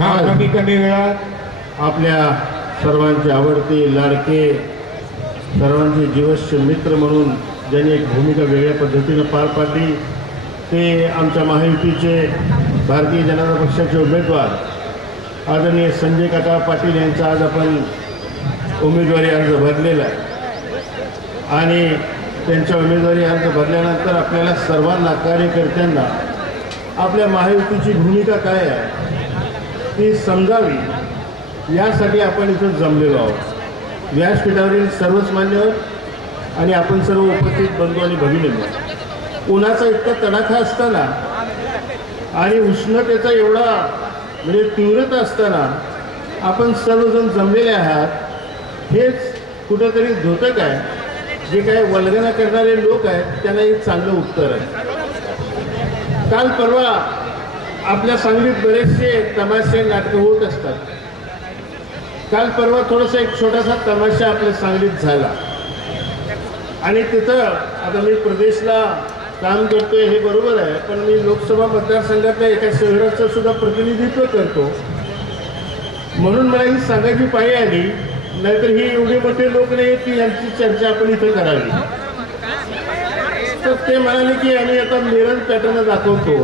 हा कमी कमी वेळात आपल्या सर्वांचे आवडते लाडके सर्वांचे जीवस्य मित्र म्हणून ज्यांनी एक भूमिका वेगळ्या पद्धतीनं पार पाडली ते आमच्या महायुतीचे भारतीय जनता पक्षाचे उमेदवार आदरणीय संजय काका पाटील यांचा आज आपण उमेदवारी अर्ज भरलेला आहे. आणि त्यांच्या उमेदवारी अर्ज भरल्यानंतर आपल्याला सर्वांना कार्यकर्त्यांना आपल्या महायुतीची भूमिका काय आहे? ती समजावी यासाठी आपण इथं जमलेलो आहोत. व्यासपीठावरील सर्वच मान्यवर आणि आपण सर्व उपस्थित बंधू आणि भगिनी उन्हाचा इतका तडाखा असताना आणि उष्णतेचा एवढा म्हणजे तीव्रता असताना आपण सर्वजण जमलेले आहात हेच कुठंतरी धोतक आहे. जे काही वल्गना करणारे लोक आहेत त्यांना एक चांगलं उत्तर आहे. काल परवा आपल्या सांगलीत बरेचसे तमाशे नाटकं होत असतात. काल परवा थोडासा एक छोटासा तमाशा आपल्या सांगलीत झाला. आणि तिथं आता मी प्रदेशला काम करतोय हे बरोबर आहे पण मी लोकसभा मतदारसंघातल्या एका शहराचं सुद्धा प्रतिनिधित्व करतो. म्हणून मला ही सांगायची पाळी आली नाहीतर ही एवढे मोठे लोक नाही की यांची चर्चा आपण इथं करावी. तर ते म्हणाले की आम्ही आता मिरज पॅटर्न दाखवतो.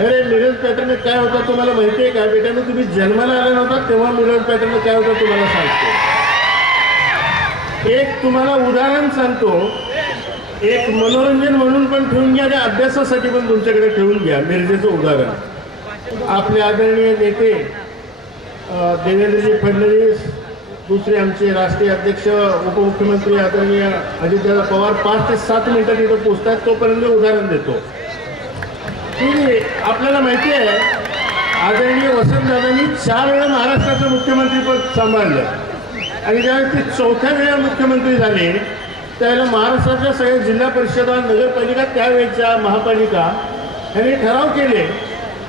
अरे मिरज पॅटर्न काय होता तुम्हाला माहिती आहे का? बेटाने तुम्ही जन्माला आला नव्हता तेव्हा मिरज पॅटर्न काय होता तुम्हाला सांगतो. एक तुम्हाला उदाहरण सांगतो. एक मनोरंजन म्हणून पण ठेवून घ्या आणि अभ्यासासाठी पण तुमच्याकडे ठेवून घ्या मिरजेचं उदाहरण. आपले आदरणीय नेते देवेंद्रजी फडणवीस दुसरे आमचे राष्ट्रीय अध्यक्ष उपमुख्यमंत्री आदरणीय अजितदादा पवार पाच ते सात मिनिटात इथं पोचतात तोपर्यंत उदाहरण देतो. की आपल्याला माहिती आहे आदरणीय वसंतदादांनी चार वेळा महाराष्ट्राचं मुख्यमंत्रीपद सांभाळलं. आणि ज्यावेळेस ते चौथ्या वेळा मुख्यमंत्री झाले त्यावेळेला महाराष्ट्राच्या सगळ्या जिल्हा परिषदा नगरपालिका त्यावेळेच्या महापालिका यांनी ठराव केले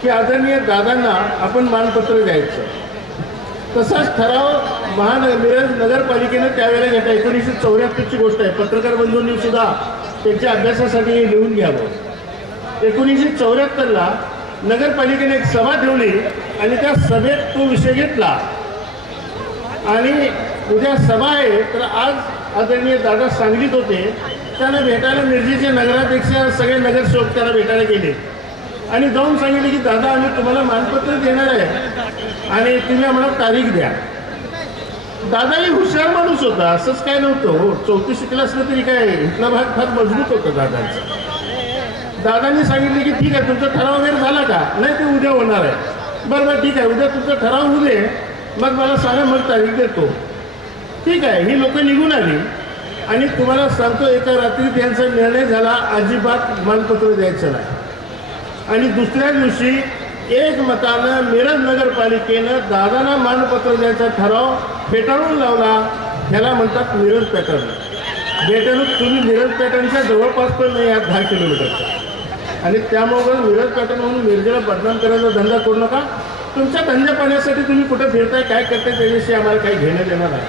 की आदरणीय दादांना आपण मानपत्र द्यायचं. तसाच ठराव महानगर मिरज नगरपालिकेनं त्यावेळेला घेतला. एकोणीसशे चौऱ्याहत्तरची गोष्ट आहे. पत्रकार बंधूंनी सुद्धा त्यांच्या अभ्यासासाठी लिहून घ्यावं. एकोणीसशे चौऱ्याहत्तरला नगरपालिकेने एक सभा ठेवली आणि त्या सभेत तो विषय घेतला. आणि उद्या सभा आहे तर आज आदरणीय दादा सांगलीत होते. त्यांना भेटायला मिरजेचे नगराध्यक्ष सगळे नगरसेवक त्याला भेटायला गेले. आणि जाऊन सांगितले की दादा आम्ही तुम्हाला मानपत्र देणार आहे आणि तुम्ही आम्हाला तारीख द्या. दादाही हुशार माणूस होता असंच काय नव्हतं. हो चौथी शिकला असलं तरी काय इथला भाग फार मजबूत होता दादाचा. दादांनी सांगितले की ठीक आहे तुमचा ठराव वगैरे झाला का? नाही ते उद्या होणार आहे. बरं बरं ठीक आहे. उद्या तुमचा ठराव होऊ दे. मग मला सांगा मग तारीख देतो. ठीक आहे ही लोक निघून आली. आणि तुम्हाला सांगतो एका रात्रीत यांचा निर्णय झाला अजिबात मानपत्र द्यायचं नाही. आणि दुसऱ्या दिवशी एक मतानं मिरज नगरपालिकेनं दादांना मानपत्र द्यायचा ठराव फेटाळून लावला. ह्याला म्हणतात मिरज पॅटर्न. बेटन तुम्ही मिरज पॅटर्नच्या जवळपास पण नाही आहात दहा किलोमीटरचा आणि त्यामुळं विरोध पॅटर्न म्हणून मिरजेला बदनाम करायचा धंदा करू नका. तुमच्या धंद्या पाण्यासाठी तुम्ही कुठं फिरताय काय करताय त्याविषयी आम्हाला काही घेणं देणार नाही.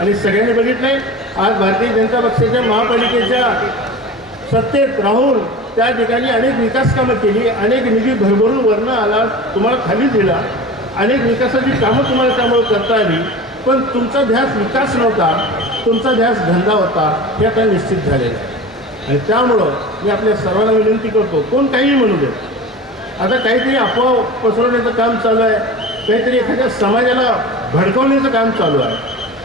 आणि सगळ्यांनी बघितलंय आज भारतीय जनता पक्षाच्या महापालिकेच्या सत्तेत राहून त्या ठिकाणी अनेक विकास कामं केली अनेक निधी भरभरून वर्ण आला तुम्हाला खाली दिला. अनेक विकासाची कामं तुम्हाला त्यामुळे करता आली. पण तुमचा ध्यास विकास नव्हता तुमचा ध्यास धंदा होता हे आता निश्चित झालेलं आहे. आणि त्यामुळं मी आपल्या सर्वांना विनंती करतो कोण काहीही म्हणू दे. आता काहीतरी अफवा पसरवण्याचं काम चालू आहे काहीतरी एखाद्या समाजाला भडकवण्याचं काम चालू आहे.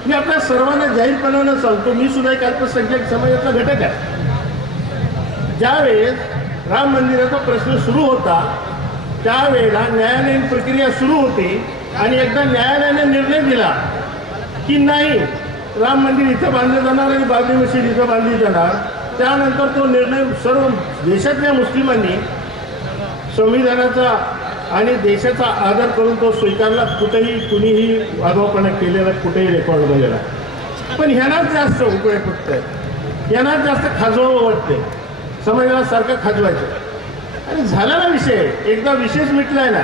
मी आपल्या सर्वांना जाहीरपणानं सांगतो मी सुद्धा एक अल्पसंख्याक समाजातला घटक आहे. ज्यावेळेस राम मंदिराचा प्रश्न सुरू होता त्यावेळेला न्यायालयीन प्रक्रिया सुरू होती आणि एकदा न्यायालयाने निर्णय दिला की नाही राम मंदिर इथं बांधलं जाणार आणि बाबरी मशीद इथं बांधली जाणार. त्यानंतर तो निर्णय सर्व देशातल्या मुस्लिमांनी संविधानाचा आणि देशाचा आदर करून तो स्वीकारला. कुठेही कुणीही वादवापणा केलेला कुठेही रेकॉर्ड झालेला पण ह्यांनाच जास्त उपयोग फक्त आहे यांनाच जास्त खाजवावं वाटते समाजाला सारखं खाजवायचं. आणि झाला ना विषय एकदा विशेष आहे ना.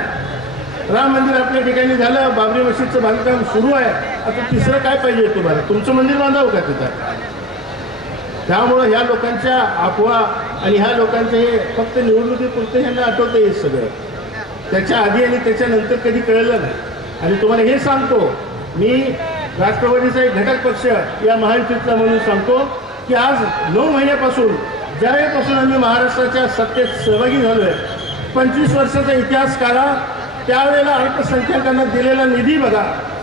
राम मंदिर आपल्या ठिकाणी झालं बाबरी मशीदचं बांधकाम सुरू आहे. आता तिसरं काय पाहिजे तुम्हाला? तुमचं मंदिर बांधावं का तिथं? त्यामुळं ह्या लोकांच्या अफवा आणि ह्या लोकांचे हे फक्त निवडणुकीपुरते ह्यांना आठवतं हे सगळं. त्याच्या आधी आणि त्याच्यानंतर कधी कळलं नाही. आणि तुम्हाला हे सांगतो मी राष्ट्रवादीचा एक घटक पक्ष या महायुतीतला म्हणून सांगतो की आज नऊ महिन्यापासून ज्यावेळेपासून आम्ही महाराष्ट्राच्या सत्तेत सहभागी झालो आहे पंचवीस वर्षाचा इतिहास काढा त्यावेळेला अल्पसंख्याकांना दिलेला निधी बघा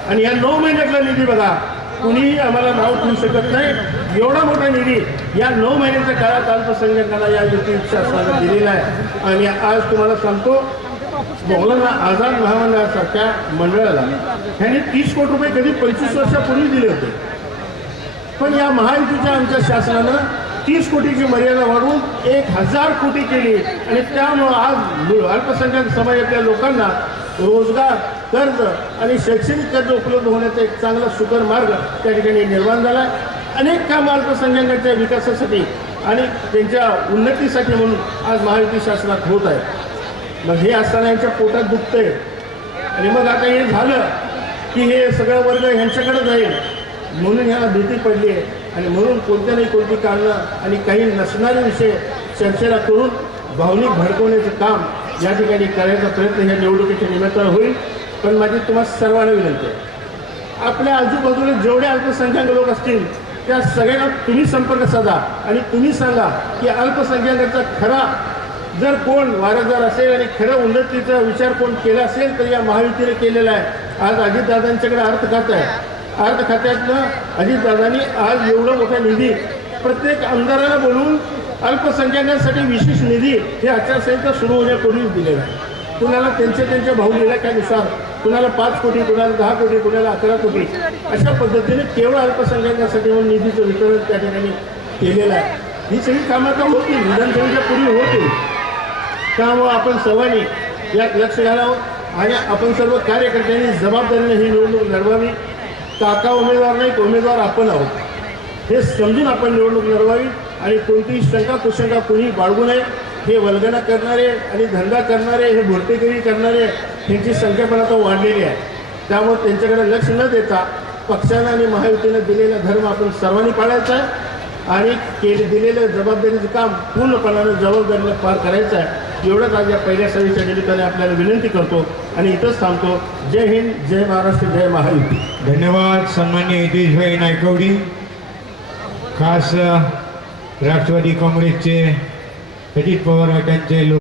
आणि या नऊ महिन्यातला निधी बघा. कुणीही आम्हाला नाव ठेवू शकत नाही. एवढा मोठा निधी या नऊ महिन्याच्या काळात अल्पसंख्याकांना या युती शासनानं दिलेला आहे. आणि आज तुम्हाला सांगतो मोगलांना आझाद महामंडळासारख्या मंडळाला ह्यांनी तीस कोटी रुपये कधी पंचवीस वर्षापूर्वी दिले होते. पण या महायुतीच्या आमच्या शासनानं तीस कोटीची मर्यादा वाढवून एक हजार कोटी केली. आणि त्यामुळं आज अल्पसंख्याक समाजातल्या लोकांना रोजगार कर्ज आणि शैक्षणिक कर्ज उपलब्ध होण्याचा एक चांगला सुकर मार्ग त्या ठिकाणी निर्माण झाला अनेक कामं अल्पसंख्याकांच्या विकासासाठी आणि त्यांच्या उन्नतीसाठी म्हणून आज महायुती शासनात होत आहे. मग हे असताना यांच्या पोटात दुखतंय. आणि मग आता हे झालं की हे सगळं वर्ग ह्यांच्याकडे जाईल. म्हणून ह्याला भीती पडली आहे. आणि म्हणून कोणत्या नाही कोणती कारणं आणि काही नसणारे विषय चर्चेला करून भावनिक भडकवण्याचं काम या ठिकाणी करायचा प्रयत्न ह्या निवडणुकीच्या निमित्तानं होईल. पण माझी तुम्हाला सर्वांना विनंती आहे. आपल्या आजूबाजूला जेवढे अल्पसंख्याक लोक असतील त्या सगळ्यांना तुम्ही संपर्क साधा आणि तुम्ही सांगा की अल्पसंख्याकांचा खरा जर कोण वारसदार असेल आणि खरं उन्नतीचा विचार कोण केला असेल तर या महायुतीने केलेला आहे. आज अजितदादांच्याकडे अर्थ खातं आहे. अर्थ खात्यातनं अजितदादांनी आज एवढं मोठा निधी प्रत्येक आमदाराला बोलून अल्पसंख्याकांसाठी विशेष निधी हे आचारसंहिता सुरू होण्यापूर्वीच दिलेला आहे. कुणाला त्यांच्या त्यांच्या भाऊ लिहिल्यानुसार कुणाला पाच कोटी कुणाला दहा कोटी कुणाला अकरा कोटी अशा पद्धतीने केवळ अल्पसंख्याकांसाठी म्हणून निधीचं वितरण त्या ठिकाणी केलेलं आहे. ही सगळी कामं आता होतील विधानसभेच्या पूर्वी होतील. त्यामुळं आपण सर्वांनी यात लक्ष घालावं आणि आपण सर्व कार्यकर्त्यांनी जबाबदारीने ही निवडणूक लढवावी. काका उमेदवार नाही उमेदवार आपण आहोत. हे समजून आपण निवडणूक लढवावी आणि कोणतीही शंका कुशंका कुणी बाळगू नये. हे वल्गना करणारे आणि धंदा करणारे हे भरतीगिरी करणारे ह्यांची संख्या पण आता वाढलेली आहे. त्यामुळे त्यांच्याकडे लक्ष न देता पक्षानं आणि महायुतीनं दिलेला धर्म आपण सर्वांनी पाळायचा आहे आणि केले दिलेलं जबाबदारीचं काम पूर्णपणानं जबाबदारीनं पार करायचं आहे. एवढंच आज या पहिल्या सभेच्या निमित्ताने आपल्याला विनंती करतो आणि इथंच थांबतो. जय हिंद जय महाराष्ट्र जय महायुती. धन्यवाद सन्मान्य हितेशभाई नायकवडी खास राष्ट्रवादी काँग्रेसचे अजित पवार गटांचे लोक